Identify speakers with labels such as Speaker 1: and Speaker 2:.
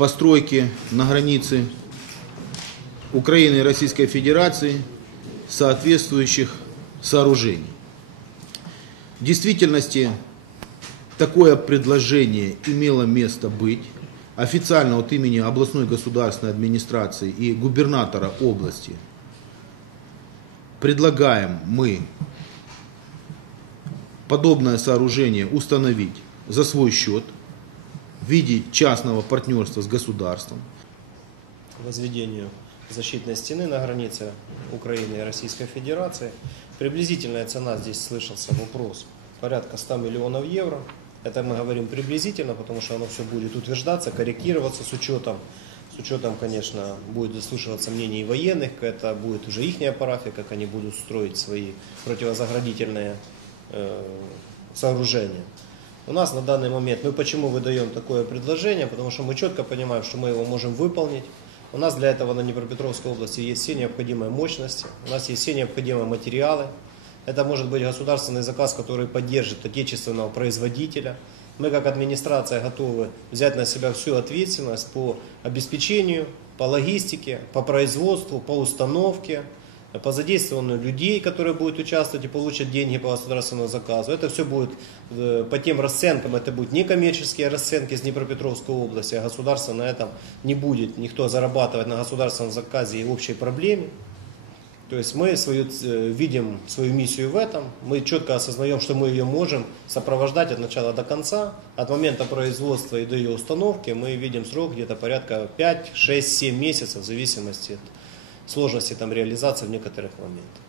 Speaker 1: постройки на границе Украины и Российской Федерации соответствующих сооружений. В действительности такое предложение имело место быть. Официально от имени областной государственной администрации и губернатора области предлагаем мы подобное сооружение установить за свой счет в виде частного партнерства с государством.
Speaker 2: возведению защитной стены на границе Украины и Российской Федерации. Приблизительная цена, здесь слышался вопрос, порядка 100 миллионов евро. Это мы говорим приблизительно, потому что оно все будет утверждаться, корректироваться с учетом, с учетом, конечно, будет заслушиваться мнение и военных, это будет уже их парафия, как они будут строить свои противозаградительные э, сооружения. У нас на данный момент, мы почему выдаем такое предложение, потому что мы четко понимаем, что мы его можем выполнить. У нас для этого на Днепропетровской области есть все необходимые мощности, у нас есть все необходимые материалы. Это может быть государственный заказ, который поддержит отечественного производителя. Мы как администрация готовы взять на себя всю ответственность по обеспечению, по логистике, по производству, по установке, по задействованию людей, которые будут участвовать и получат деньги по государственному заказу. Это все будет э, по тем расценкам, это будут не коммерческие расценки из Днепропетровской области, а государство на этом не будет никто зарабатывать на государственном заказе и общей проблеме. То есть мы свою, э, видим свою миссию в этом, мы четко осознаем, что мы ее можем сопровождать от начала до конца, от момента производства и до ее установки мы видим срок где-то порядка 5, 6, 7 месяцев в зависимости от сложности там реализации в некоторых моментах.